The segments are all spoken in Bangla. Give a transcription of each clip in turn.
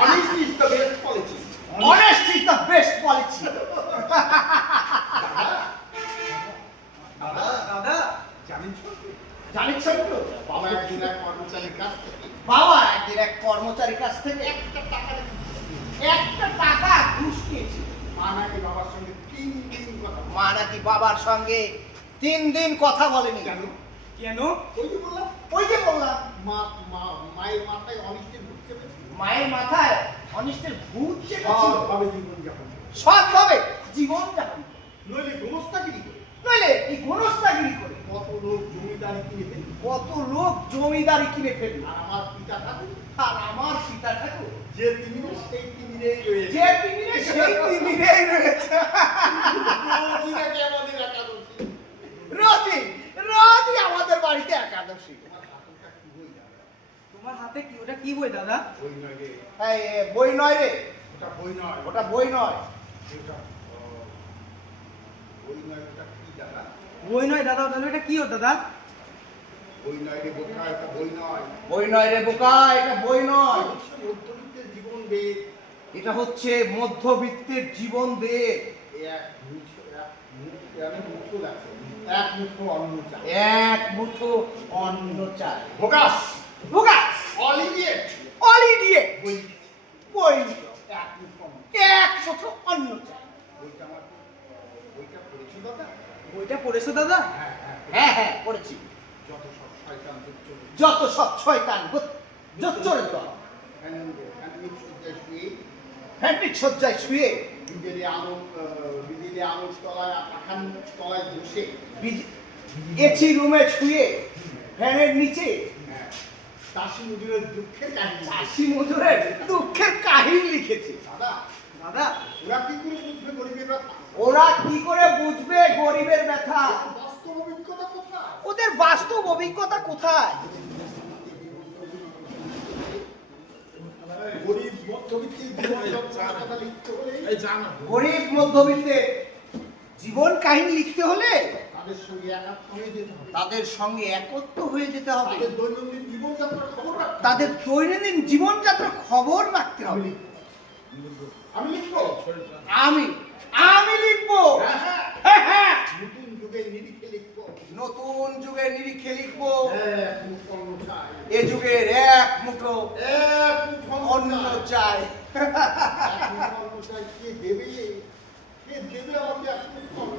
Honesty is the best policy. Honesty is the best policy. দাদা জানিস তো? বাবা একদিন এক কর্মচারীর কাছ থেকে একটা টাকা ঘুষ নিয়েছিল। মা নাকি বাবার সঙ্গে 3 দিন কথা মা নাকি বাবার সঙ্গে 3 দিন কথা বলেনি। কেন? ওই যে বললাম মায়ের মাথায় অনিষ্টের ভূত চেপেছে। মায়ের মাথায় অনিষ্টের ভূত চেপেছিল। সবভাবে জীবনযাপন সৎভাবে জীবন যাপন, নইলে গোমস্তাগিরি করে নইলে এই গোরস্তাগিরি করে কত লোক জমিদারি কিনে ফেলি। কত লোক জমিদারি কিনে ফেলল। আর আমার পিতা ঠাকুর যে তিমিরে সেই তিমিরেই রয়েছে। রোজই আমাদের বাড়িতে একাদশী। তোমার হাতে কি ওটা কি বই দাদা? বই নয় রে, বই নয় রে, ওটা বই নয়, ওটা বই নয়। ওটা বই নয়, ওটা কি দাদা? বই নয় দাদা, তাহলে এটা কি ও দাদা? বই নয় রে বোকা, এটা বই নয়। বই নয় রে বোকা, এটা বই নয়। মধ্যবিত্তের জীবন বেদ। এটা হচ্ছে মধ্যবিত্তের জীবন বেদ। এক মুঠো লাগছে, এক মুঠো অন্ন চাই। এক মুঠো অন্ন চাই। ভোগাস ভোগাস, অল ইডিয়েট। All idiot. বই বই এক মুঠো অন্ন। এক মুঠো অন্ন চাই। বইটা আমার বইটা পড়েছো দাদা? বইটা পড়েছো দাদা? হ্যাঁ পড়েছি। যত সব শয়তান দুচ্চরিত যত সব শয়তান জোচ্চরিত হ্যান্ডিক সজ্জায় শুয়ে বিজেলি আলোর তলায় পাখান তলায় বসে এসি রুমে শুয়ে ফ্যানের নিচে চাষি মজুরের দুঃখের কাহিনী। চাষি মজুরের দুঃখের কাহিনী লিখেছে। দাদা দাদা ওরা কি করে বুঝবে গরিবের ব্যথা? ওরা কি করে বুঝবে গরিবের ব্যথা? বাস্তব অভিজ্ঞতা কোথায়? ওদের বাস্তব অভিজ্ঞতা কোথায়? গরিব মধ্যবিত্তের জীবন কথা লিখতে হলে গরিব মধ্যবিত্তের জীবন কাহিনী লিখতে হলে তাদের সঙ্গে একাত্ম হয়ে যেতে হবে। তাদের সঙ্গে একত্র হয়ে যেতে হবে। তাদের দৈনন্দিন জীবনযাত্রার খবর রাখতে তাদের দৈনন্দিন জীবনযাত্রার খবর রাখতে হবে। আমি লিখবো। আমি লিখবো। হ্যাঁ নতুন যুগের নিরিখে লিখবো। নতুন যুগের নিরিখে লিখবো। এক মুঠো অন্ন চাই। এ যুগের এক মুঠো অন্ন চাই। এক মুঠো অন্ন চাই। কে দেবে? কে দেবে আমাকে এক মুঠো অন্ন?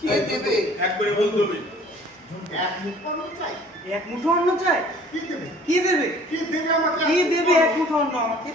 কে দেবে? একবারে বলতে হবে। এক মুঠো অন্ন চাই। এক মুঠো অন্ন চাই? কে দেবে? কি দেবে? কে দেবে আমাকে? কি দেবে এক মুঠো অন্ন আমাকে?